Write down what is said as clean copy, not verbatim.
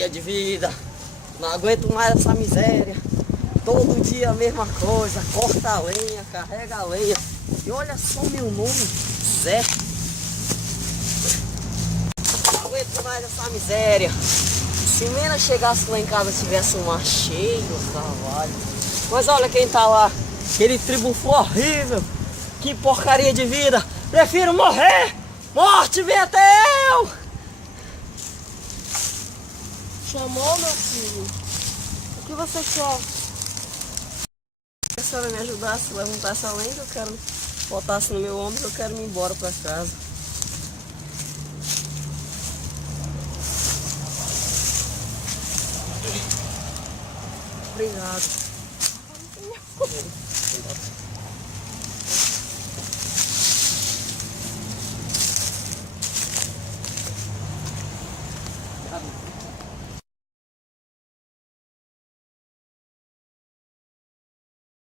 porcaria de vida. Não aguento mais essa miséria. Todo dia a mesma coisa. Corta a lenha, carrega a lenha. E olha só meu nome, Zé. Não aguento mais essa miséria. Se Minas chegasse lá em casa tivesse um mar cheio, trabalho. Mas olha quem tá lá. Aquele tribufo horrível. Que porcaria de vida. Prefiro morrer. Morte, vem até eu. Chamou, meu filho? O que você quer? Se a senhora me ajudasse a levantar essa lenha, eu quero botasse no meu ombro, eu quero ir embora pra casa. Obrigado.